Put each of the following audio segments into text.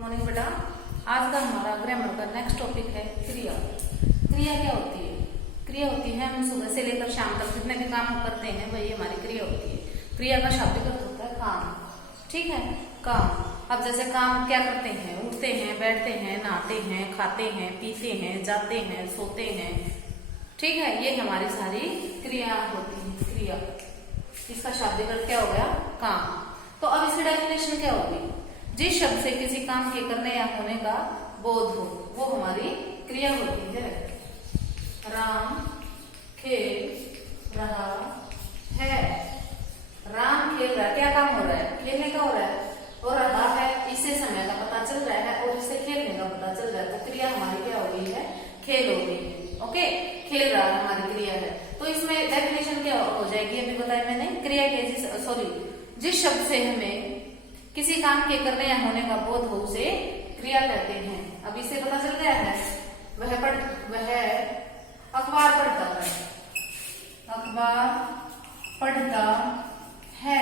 Morning बेटा। आज का हमारा ग्रामर का नेक्स्ट टॉपिक है क्रिया। क्रिया क्या होती है? क्रिया होती है हम सुबह से लेकर शाम तक जितने भी काम करते हैं वही हमारी क्रिया होती है। क्रिया का शाब्दिक अर्थ होता है काम। ठीक है, काम। अब जैसे काम क्या करते हैं? उठते हैं, बैठते हैं, नहाते हैं, खाते हैं, पीते हैं, जाते हैं, सोते हैं। ठीक है, ये हमारी सारी क्रिया होती है। क्रिया, इसका शाब्दिक अर्थ क्या हो गया? काम। तो अब इसकी डेफिनेशन क्या होगी? जिस शब्द से किसी काम के करने या होने का बोध हो वो हमारी क्रिया होती है। राम खेल रहा है। राम खेल रहा है, क्या काम हो रहा है? खेलने का हो रहा है। और रहा है, इससे समय का पता चल रहा है और इससे खेलने का पता चल रहा है। तो क्रिया हमारी क्या हो गई है? खेल हो गई है। ओके, खेल रहा है हमारी क्रिया है। तो इसमें डेफिनेशन क्या हो जाएगी? अभी बताया मैंने। क्रिया के जिस शब्द से हमें किसी काम के करने या होने का बोध हो उसे क्रिया कहते हैं। अब इससे पता चल गया है वह अखबार पढ़ता है। अखबार पढ़ता है।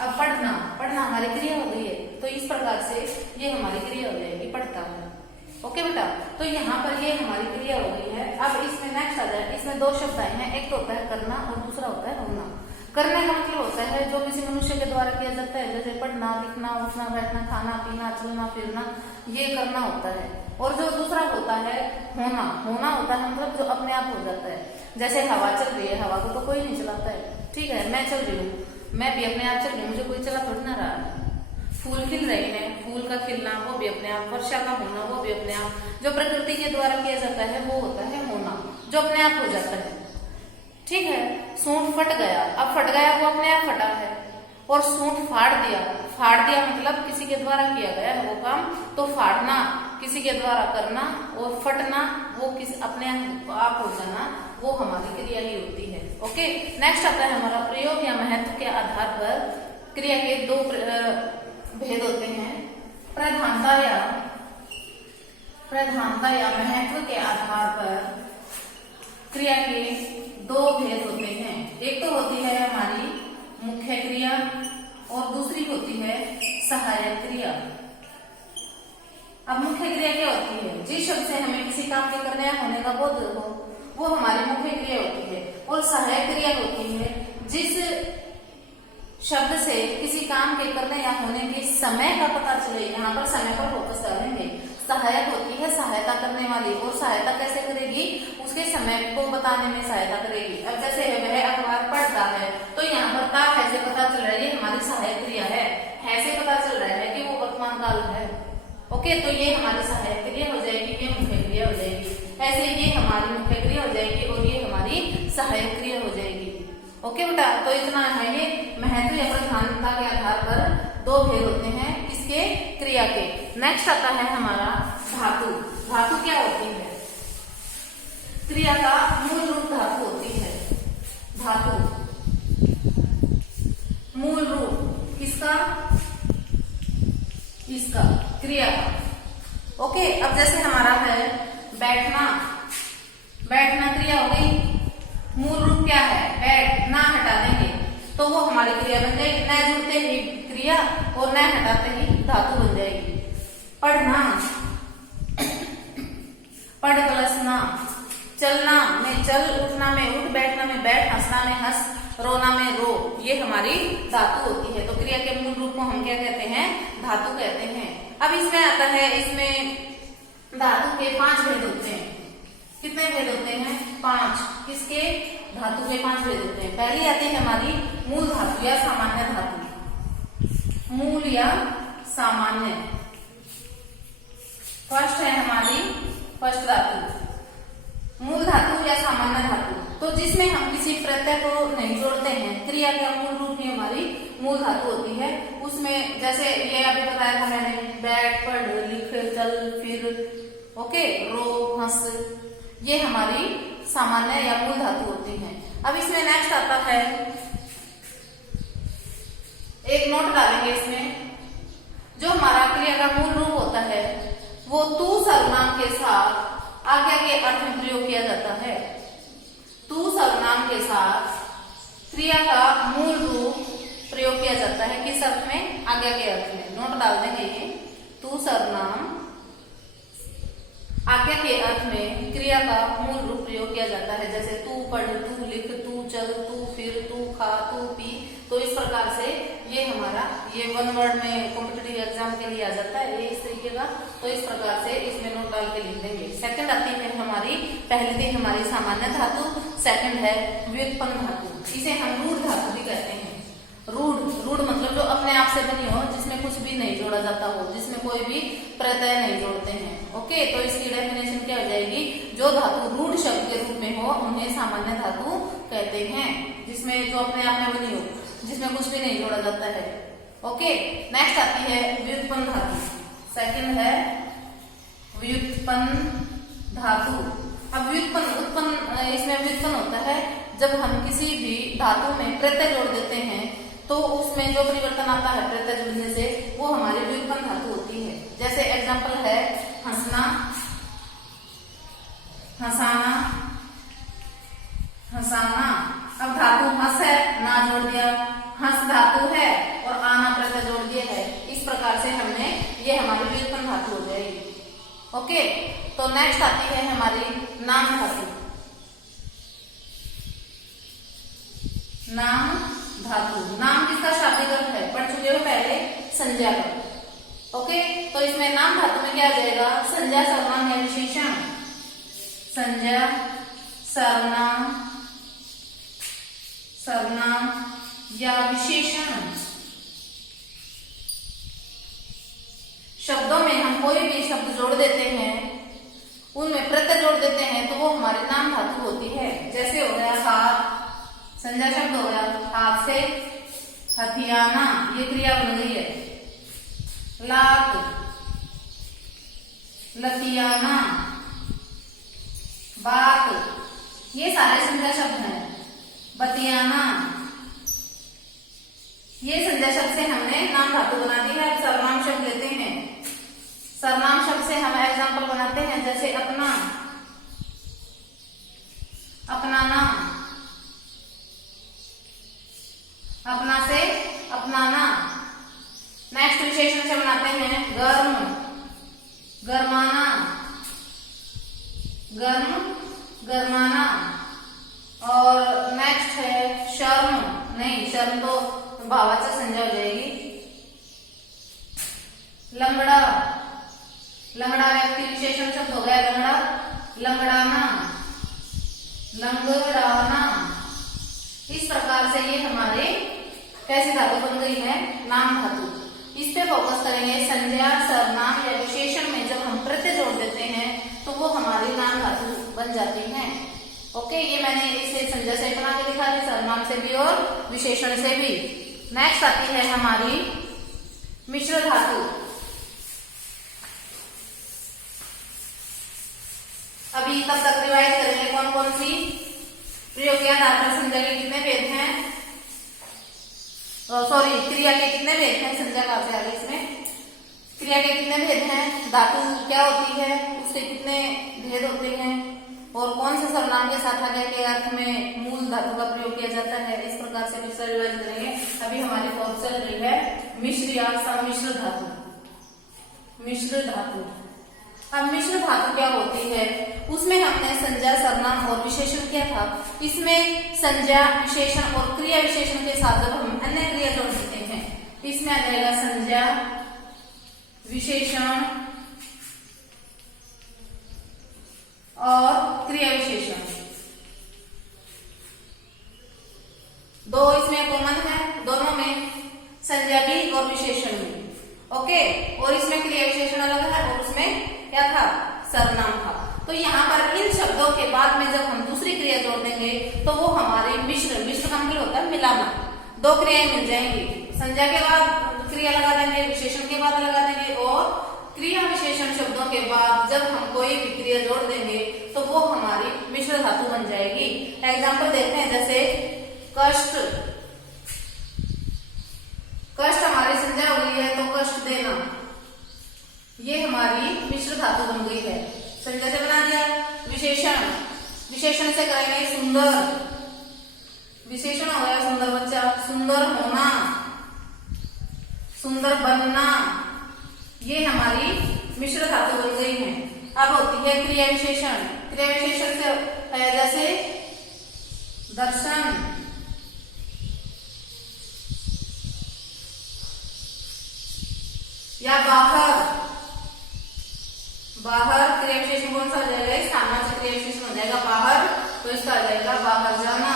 अब पढ़ना हमारी क्रिया हो गई है। तो इस प्रकार से ये हमारी क्रिया हो जाएगी, पढ़ता है। ओके बेटा, तो यहाँ पर ये हमारी क्रिया हो गई है। अब इसमें नेक्स्ट आ जाए। इसमें दो शब्द आए हैं, एक तो होता है करना और दूसरा होता है होना। करने का मतलब होता है जो किसी मनुष्य के द्वारा किया जाता है, जैसे पढ़ना, लिखना, उठना, बैठना, खाना, पीना, चलना, फिरना, ये करना होता है। और जो दूसरा होता है होना होता है मतलब जो अपने आप हो जाता है। जैसे हवा चल रही है, हवा को तो कोई नहीं चलाता है। ठीक है, मैं चल रही हूँ, मैं भी अपने आप चल रही हूँ, मुझे कोई चला थोड़ी ना रहा है। फूल खिल रहे हैं, फूल का खिलना वो भी अपने आप, वर्षा का होना वो भी अपने आप। जो प्रकृति के द्वारा किया जाता है वो होता है होना, जो अपने आप हो जाता है। ठीक है, सूंठ फट गया। अब फट गया वो अपने आप फटा है। और सूंठ फाड़ दिया मतलब किसी के द्वारा किया गया है वो काम। तो फाड़ना किसी के द्वारा करना और फटना वो किसी अपने आप हो जाना, वो हमारी क्रिया ही होती है। ओके, नेक्स्ट आता है हमारा प्रयोग या महत्व के आधार पर क्रिया के दो भेद होते हैं। प्रधानता या महत्व के आधार पर क्रिया के दो भेद होते हैं। एक तो होती है हमारी मुख्य क्रिया और दूसरी होती है सहायक क्रिया। अब मुख्य क्रिया क्या होती है? जिस शब्द से हमें किसी काम के करने या होने का बोध हो वो हमारी मुख्य क्रिया होती है। और सहायक क्रिया होती है जिस शब्द से किसी काम के करने या होने के समय का पता चले। यहाँ पर समय पर फोकस करेंगे। सहायक होती है सहायता करने वाली। और सहायता कैसे करेगी? उसके समय को बताने में सहायता करेगी। अब जैसे वह अखबार पढ़ता है, तो यहाँ पर का है से पता चल रहा है ये हमारी सहायक क्रिया है से पता चल रहा है कि वो वर्तमान काल है। ओके, तो ये हमारी सहायक क्रिया हो जाएगी, ये मुख्य क्रिया हो जाएगी। ऐसे ये हमारी मुख्य क्रिया हो जाएगी और ये हमारी सहायक क्रिया हो जाएगी। ओके बेटा, तो इतना है ये महत्व या प्रधानता के आधार पर दो भेद होते हैं इसके क्रिया के। नेक्स्ट आता है हमारा धातु। धातु क्या होती है? क्रिया का मूल रूप धातु होती है। धातु मूल रूप किसका? इसका, क्रिया का। ओके, अब जैसे हमारा है बैठना क्रिया हो गई। मूल रूप क्या है? बैठ, ना हटा देंगे तो वो हमारी क्रिया बन जाएगी। न जुड़ते ही क्रिया और न हटाते ही धातु बन जाएगी। पढ़ना, पढ़ प्लस ना। चलना में चल, उठना में उठ, बैठना में बैठ, हंसना में हंस, रोना में रो, ये हमारी धातु होती है। तो क्रिया के मूल रूप को हम क्या कहते हैं? धातु कहते हैं। अब इसमें आता है, इसमें धातु के 5 भेद होते हैं। कितने भेद होते हैं? 5। किसके? धातु के 5 भेद होते हैं। पहली आती है हमारी मूल धातु या सामान्य धातु। मूल या सामान्य फर्स्ट है हमारी फर्स्ट धातु, मूल धातु या सामान्य धातु। तो जिसमें हम किसी प्रत्यय को नहीं जोड़ते हैं, क्रिया का मूल रूप ही हमारी मूल धातु होती है। उसमें जैसे ये अभी बताया था मैंने, बैठ, पढ़, लिख, चल, फिर, ओके, रो, हंस, ये हमारी सामान्य या मूल धातु होती है। अब इसमें नेक्स्ट आता है, एक नोट डालेंगे इसमें। जो हमारा क्रिया का मूल रूप होता है वो तू सर्वनाम के साथ आज्ञा के अर्थ में प्रयोग किया जाता है। तू सर्वनाम के साथ क्रिया का मूल रूप प्रयोग किया जाता है। किस अर्थ में? आज्ञा के अर्थ में। नोट डाल देंगे ये। सर्वनाम आज्ञा के अर्थ में क्रिया का मूल रूप प्रयोग किया जाता है, जैसे तू पढ़, तू लिख, तू चल, तू फिर, तू खा, तू पी। तो इस प्रकार से ये हमारा ये वन वर्ड में कॉम्पिटिटिव एग्जाम के लिए आ जाता है ये इस तरीके का। तो इस प्रकार से इसमें नोट डाल के लिख देंगे। सेकंड आती है हमारी, पहली थी हमारी सामान्य धातु, सेकंड है व्युत्पन्न धातु। इसे हम रूढ़ धातु भी कहते हैं। रूढ़, रूढ़ मतलब जो अपने आप से बनी हो, जिसमें कुछ भी नहीं जोड़ा जाता हो, जिसमें कोई भी प्रत्यय नहीं जोड़ते हैं। ओके, तो इसकी डेफिनेशन क्या हो जाएगी, जो धातु रूढ़ शब्द के रूप में हो उन्हें सामान्य धातु कहते हैं, जिसमें जो अपने आप में बनी हो, जिसमें कुछ भी नहीं जोड़ा जाता है। ओके, नेक्स्ट आती है व्युत्पन्न धातु। सेकंड है व्युत्पन्न धातु। अब व्युत्पन्न, उत्पन्न, इसमें व्युत्पन्न होता है जब हम किसी भी धातु में प्रत्यय जोड़ देते हैं तो उसमें जो परिवर्तन आता है प्रत्यय जुड़ने से, वो हमारी व्युत्पन्न धातु होती है। जैसे एग्जांपल है हंसना, हंसाना, हंसाना। अब धातु हंस है, ना जोड़ दिया, हंस धातु है और आना प्रत्यय जोड़ दिया है। इस प्रकार से हमने, ये हमारी व्युत्पन्न धातु हो जाएगी। ओके, तो नेक्स्ट आती है हमारी नाम धातु। नाम धातु, नाम किसका शाब्दिक अर्थ है, पढ़ चुके हो पहले, संज्ञा का। ओके, तो इसमें नाम धातु में क्या आ जाएगा, संज्ञा, सर्वनाम या विशेषण। संज्ञा, सर्वनाम, सर्वनाम या विशेषण। शब्दों में हम कोई भी शब्द जोड़ देते हैं, उनमें प्रत्यय जोड़ देते हैं तो वो हमारी नाम धातु होती है। जैसे हो गया हाथ, संज्ञा शब्द हो गया, हाथ से हथियाना, ये क्रिया बन गई है। लात, लतियाना, बात, ये सारे संज्ञा शब्द हैं। बतियाना, ये संज्ञा शब्द से हमने नाम धातु बना दी है। अब सर्वनाम शब्द लेते हैं। सर्वनाम शब्द से हम एग्जाम्पल बनाते हैं, जैसे अपना, अपनाना, अपना से अपनाना। नेक्स्ट विशेषण से बनाते हैं गर्म, गर्माना, गर्म, गर्माना। और नेक्स्ट है शर्म, नहीं शर्म तो भाववाचक संज्ञा हो जाएगी। लंगड़ा, लंगड़ा व्यक्ति विशेषण शब्द हो गया लंगड़ा, लंगड़ाना, लंगड़ाना। इस प्रकार से ये हमारे कैसी धातु बन गई है, नाम धातु। इस पे फोकस करेंगे। संज्ञा, सर्वनाम या विशेषण में जब हम प्रत्यय जोड़ देते हैं तो वो हमारी नाम धातु बन जाती हैं। ओके, ये मैंने इसे संज्ञा से बना के दिखा दी, सर्वनाम से भी और विशेषण से भी। नेक्स्ट आती है हमारी मिश्र धातु। अभी तब तक रिवाइज करेंगे कौन कौन सी प्रयोग या धातु संज्ञा के कितने भेद हैं, सॉरी क्रिया के कितने भेद हैं, संज्ञा का से आगे इसमें क्रिया के कितने भेद हैं, धातु क्या होती है, उसके कितने भेद होते हैं, और कौन से सर्वनाम के साथ आगे के अर्थ में मूल धातु का प्रयोग किया जाता है। इस प्रकार से फिर से रिवाइज करेंगे। अभी हमारी कोर्स चल रही है मिश्र या सम्मिश्र धातु। मिश्र धातु, अब मिश्र धातु क्या होती है, उसमें हमने संज्ञा, सर्वनाम और विशेषण किया था। इसमें संज्ञा, विशेषण और क्रिया विशेषण के साथ जब हम अन्य क्रिया जोड़ देते हैं, इसमें आ जाएगा संज्ञा, विशेषण और क्रिया विशेषण। दो इसमें कॉमन है, दोनों में संज्ञा भी और विशेषण भी। ओके, और इसमें क्रिया विशेषण अलग है और उसमें क्या था, सर्वनाम था। तो यहाँ पर इन शब्दों के बाद में जब हम दूसरी क्रिया जोड़ देंगे तो वो हमारे मिश्र, मिश्र का मतलब होता है मिलाना। दो क्रियाएं मिल जाएंगी, संज्ञा के बाद क्रिया लगा देंगे, विशेषण के बाद लगा देंगे, और क्रिया विशेषण शब्दों के बाद जब हम कोई भी क्रिया जोड़ देंगे तो वो हमारी मिश्र धातु बन जाएगी। एग्जाम्पल देखते हैं, जैसे कष्ट, कष्ट हमारी संज्ञा हो गई है तो कष्ट देना, ये हमारी मिश्र धातु बन गई है, संज्ञा से बना दिया। विशेषण, विशेषण से करेंगे सुंदर, विशेषण हो गया सुंदर बच्चा, सुंदर होना, सुंदर बनना, ये हमारी मिश्र धातु बन गई है। अब होती है क्रिया विशेषण। क्रिया विशेषण से है जैसे दर्शन, या बाहर। बाहर क्रिया विशेषण कौन सा हो जाएगा? सामाजिक क्रिया विशेषण हो जाएगा बाहर, तो इसका आ जाएगा बाहर जाना।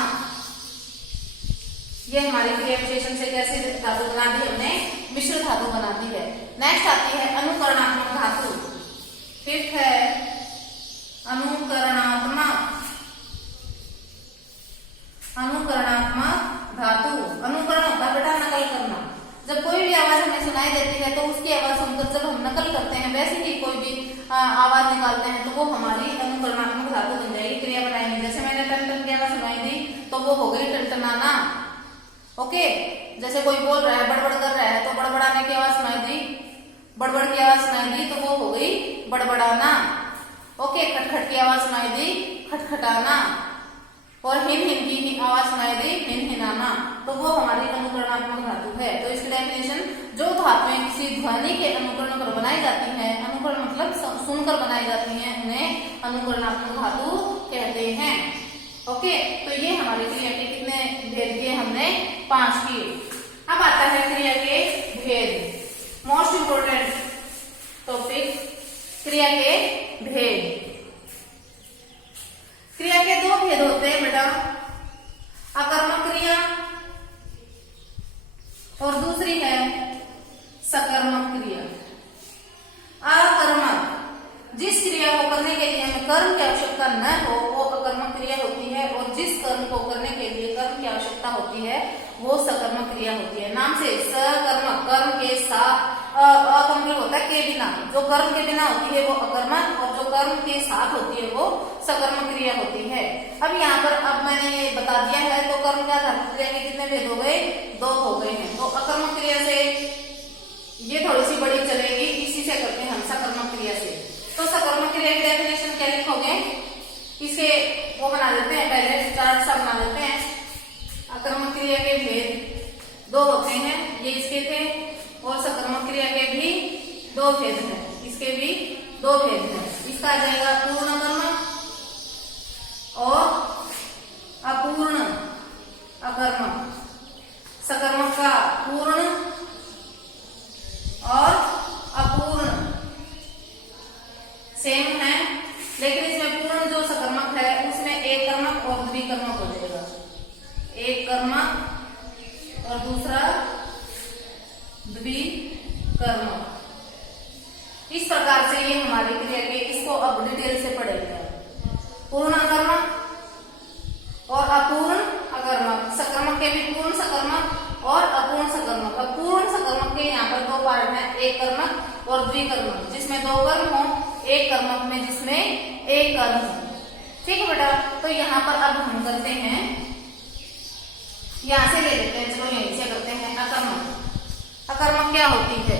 ये हमारी क्रिया विशेषण से कैसे धातु बना दी हमने? मिश्र धातु बना दी है। नेक्स्ट आती है अनुकरणात्मक धातु। फिफ्थ है अनुकरणात्मक। अनुकरणात्मक धातु। अनुकरण होता है बेटा नकल करना। जब कोई भी आवाज हमें सुनाई देती है तो उसकी आवाज सुनकर जब हम नकल करते हैं, वैसे ही कोई भी आवाज निकालते हैं, तो वो हमारी अनुकरणात्मक धातु बन जाएगी, क्रिया बनाएंगे। जैसे मैंने टन टन की आवाज सुनाई दी तो वो हो गई टनटनाना। ओके, जैसे कोई बोल रहा है, बड़बड़ कर रहा है, तो बड़बड़ाने की आवाज सुनाई दी, बड़बड़ की आवाज सुनाई दी, तो वो हो गई बड़बड़ाना। ओके, खटखट की आवाज सुनाई दी, खटखटाना। और हिन हिन की आवाज सुनाई दी, हिन हिनाना, तो वो हमारी अनुकरणात्मक धातु है। तो इसकी डेफिनेशन, जो धातुएं किसी ध्वनि के अनुकरण पर बनाई जाती हैं, अनुकरण मतलब सुनकर बनाई जाती हैं, उन्हें अनुकरणात्मक धातु कहते हैं। ओके, तो ये हमारी क्रिया के कितने भेद किए हमने? 5 किए। अब आता है क्रिया के भेद। मोस्ट इंपोर्टेंट टॉपिक, क्रिया के भेद। क्रिया के 2 भेद होते हैं बेटा, अकर्मक क्रिया और दूसरी है सकर्मक क्रिया। अकर्मक, जिस क्रिया को करने के लिए हमें कर्म की आवश्यकता न हो वो अकर्मक क्रिया होती है, और जिस कर्म को करने के लिए कर्म की आवश्यकता होती है वो सकर्मक क्रिया होती है। नाम से सकर्मक, कर्म के साथ, अकर्मक होता है के बिना, जो कर्म के बिना होती है वो अकर्मक, और जो कर्म के साथ होती है वो सकर्मक क्रिया होती है। अब यहाँ पर अब मैंने ये बता दिया है, तो कर्म क्या क्रिया के कितने भेद हो गए? 2 हो गए हैं। तो अकर्मक क्रिया से ये थोड़ी सी बड़ी चलेगी, इसी से करते हैं हम सकर्मक क्रिया से। तो सकर्मक क्रिया की डेफिनेशन क्या लिखोगे? इसे वो बना देते हैं, पहले चार्ट सा बना देते हैं। अकर्मक क्रिया के भेद 2 होते हैं, ये इसके थे, और सकर्मक क्रिया के भी 2 भेद हैं, इसके भी 2 भेद हैं। इसका आ जाएगा पूर्ण कर्मक और अपूर्ण अकर्मक। सकर्मक का पूर्ण और अपूर्ण सेम है, लेकिन इसमें पूर्ण जो सकर्मक है उसमें एक कर्मक और द्विकर्मक हो जाएगा। एक कर्मक और दूसरा द्विकर्मक। इस प्रकार से ये हमारी क्रिया के, इसको अब डिटेल से पढ़ेंगे। पूर्ण अकर्मक और अपूर्ण अकर्मक। सकर्मक के भी पूर्ण सकर्मक और अपूर्ण सकर्मक। अपूर्ण सकर्मक के यहाँ पर 2 पार्ट हैं, एक कर्मक और द्विकर्मक, जिसमें 2 कर्म हो, एक कर्मक में जिसमें एक कर्म हो। ठीक है बेटा, तो यहाँ पर अब हम करते हैं, यहां से ले लेते हैं, चलो यहीं से करते हैं अकर्मक। अकर्मक क्या होती है?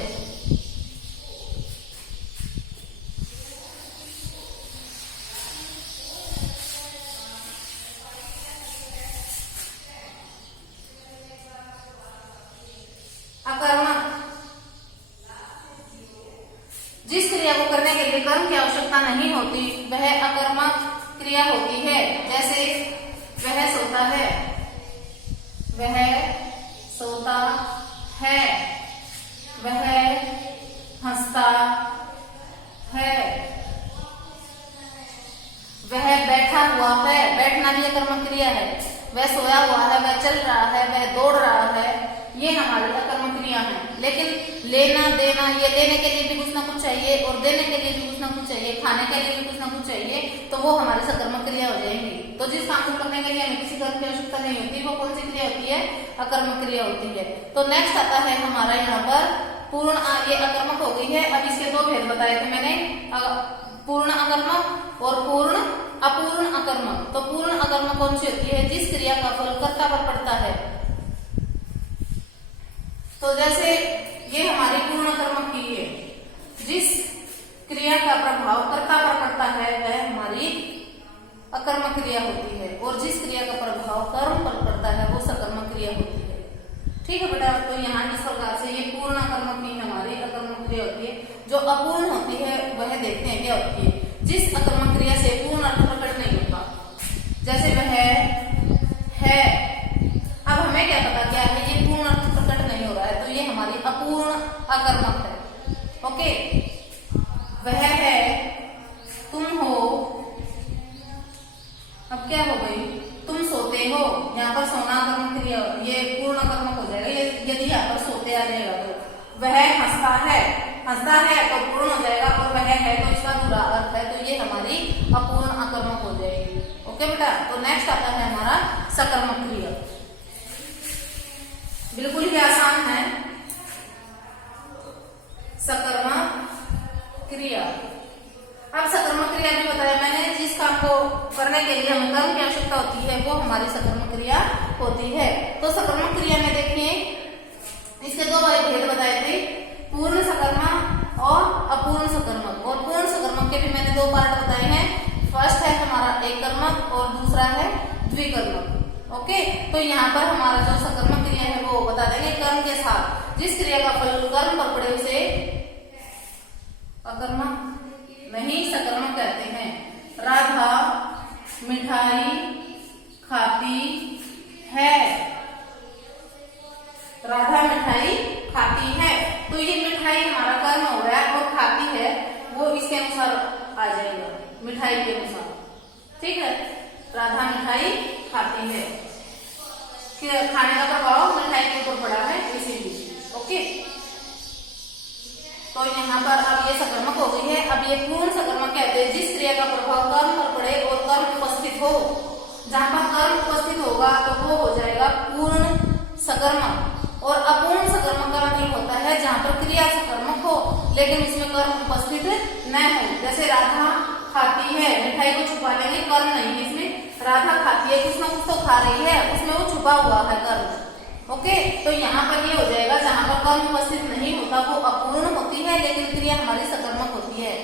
अकर्मक जिस क्रिया को करने के लिए कर्म की आवश्यकता नहीं होती वह अकर्मक क्रिया होती है। जैसे वह सोता है, वह सोता है, वह हंसता है, वह बैठा हुआ है, बैठना भी अकर्मक क्रिया है, वह सोया हुआ है, वह चल रहा है, वह दौड़ रहा है, ये हमारी अकर्मक क्रिया है। लेकिन लेना देना, ये लेने के लिए भी कुछ ना कुछ चाहिए और देने के लिए भी कुछ ना कुछ चाहिए, खाने के लिए भी कुछ ना कुछ चाहिए, तो वो हमारी सकर्मक क्रिया हो जाएंगी। तो जिस काम को करने के लिए हमें किसी कर्म की आवश्यकता नहीं होती वो कौन सी क्रिया होती है? अकर्मक क्रिया होती है। तो नेक्स्ट आता है हमारा यहाँ पर पूर्ण, ये अकर्मक हो गई है। अब इसके 2 भेद बताए थे मैंने, पूर्ण अकर्मक और पूर्ण अपूर्ण अकर्मक। तो पूर्ण अकर्मक कौन सी होती है? जिस क्रिया का फल कर्ता पर पड़ता है। तो जैसे ये हमारी पूर्ण कर्मक की है, जिस क्रिया का प्रभाव कर्ता पर पड़ता है वह हमारी अकर्मक क्रिया होती है, और जिस क्रिया का प्रभाव कर्म पर पड़ता है वो सकर्मक क्रिया होती है। ठीक है बेटा, तो यहाँ इस प्रकार से ये पूर्ण कर्मक की हमारी अकर्मक क्रिया होती है। जो अपूर्ण होती है वह देखते हैं क्या होती है, जिस अकर्मक क्रिया से पूर्ण अर्थ प्रकट नहीं होता। जैसे वह है, अब हमें क्या पता क्या है, ये पूर्ण अर्थ प्रकट नहीं हो रहा है, तो ये हमारी अपूर्ण अकर्मक है। ओके, वह है, तुम हो, अब क्या हो गई, तुम सोते हो, यहाँ पर सोना कर्मक क्रिया, ये पूर्ण कर्मक हो जाएगा। ये यदि यहाँ पर सोते आ जाएगा तो वह हंसता है, हंसता है तो पूर्ण हो जाएगा, और वह है तो इसका पूरा अर्थ है, तो ये हमारी अपूर्ण अकर्मक हो जाएगी। ओके बेटा, तो नेक्स्ट आता है हमारा सकर्मक क्रिया। बिल्कुल ही आसान है सकर्मक क्रिया। अब सकर्मक क्रिया भी बताया मैंने, जिस काम को करने के लिए हमें कर्म की आवश्यकता होती है वो हमारी सकर्मक क्रिया होती है। तो सकर्मक क्रिया में देखिए इसके दो बड़े भेद बताए थे, पूर्ण सकर्मक और अपूर्ण सकर्मक। और पूर्ण सकर्मक के भी मैंने दो पार्ट बताए हैं, फर्स्ट है हमारा एक कर्मक और दूसरा है द्विकर्मक। ओके, तो यहाँ पर हमारा जो सकर्मक क्रिया है वो बता देंगे कर्म के साथ। जिस क्रिया का फल कर्म पर पड़े उसे अकर्मक नहीं सकर्मक कहते हैं। राधा मिठाई खाती है, राधा मिठाई खाती है, तो ये मिठाई हमारा कर्म हो गया, और खाती है वो इसके अनुसार आ जाएगा, मिठाई के अनुसार। ठीक है, राधा मिठाई खाती है, खाने का प्रभाव मिठाई के ऊपर पड़ा है इसीलिए। ओके, तो यहाँ पर अब ये सकर्मक हो गई है। अब ये पूर्ण सकर्मक कहते हैं जिस क्रिया का प्रभाव कर्म पर पड़े और कर्म उपस्थित हो। जहां पर कर्म उपस्थित होगा तो वो हो जाएगा पूर्ण सकर्मक, और अपूर्ण सकर्मक का नहीं होता है जहां पर क्रिया सकर्मक हो लेकिन इसमें कर्म उपस्थित न हो। जैसे राधा खाती है, मिठाई को छुपा लेंगे, कर्म नहीं है इसमें, राधा खाती है, कुछ ना कुछ तो खा रही है, उसमें वो छुपा हुआ है कर्म। ओके, तो यहाँ पर ये हो जाएगा जहां पर कर्म उपस्थित नहीं होता वो अपूर्ण होती है, लेकिन क्रिया हमारी सकर्मक होती है।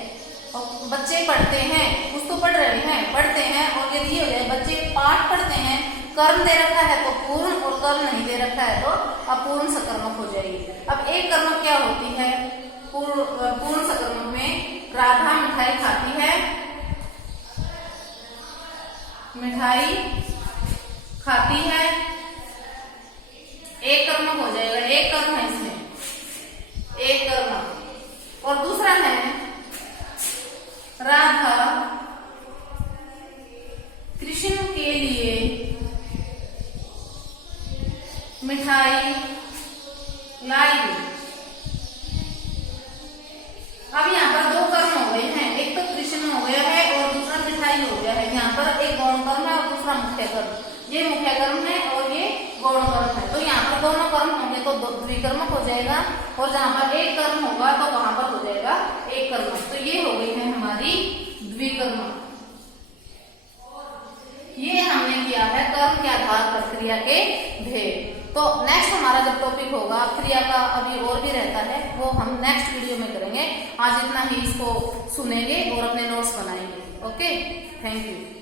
और बच्चे पढ़ते हैं, कुछ तो पढ़ रहे हैं, पढ़ते हैं, और यदि ये हो जाए बच्चे पाठ पढ़ते हैं, कर्म दे रखा है तो पूर्ण, और कर्म नहीं दे रखा है तो अपूर्ण सकर्मक हो जाएगी। अब एक कर्मक क्या होती है पूर्ण सकर्मक में, राधा मिठाई खाती है, मिठाई खाती है, एक कर्मक हो जाएगा, एक कर्म है इसमें, एक कर्मक। और दूसरा है राधा कृष्ण के लिए मिठाई लाई। अब यहाँ पर दो कर्म हो गए हैं, एक तो कृष्ण हो गया है और दूसरा मिठाई हो गया है। यहाँ पर एक गौण कर्म है और दूसरा मुख्य कर्म, ये मुख्य कर्म है और ये गौण कर्म है। तो यहाँ पर दोनों कर्म होंगे तो द्विकर्मक हो जाएगा, और जहां पर एक कर्म होगा तो वहां पर हो जाएगा एक कर्मक। तो ये हो गई है हमारी द्विकर्मक। ये हमने किया है कर्म के आधार पर क्रिया के भेद। तो नेक्स्ट हमारा जब टॉपिक होगा क्रिया का, अभी और भी रहता है, वो हम नेक्स्ट वीडियो में करेंगे। आज इतना ही इसको सुनेंगे और अपने नोट्स बनाएंगे। Okay, thank you.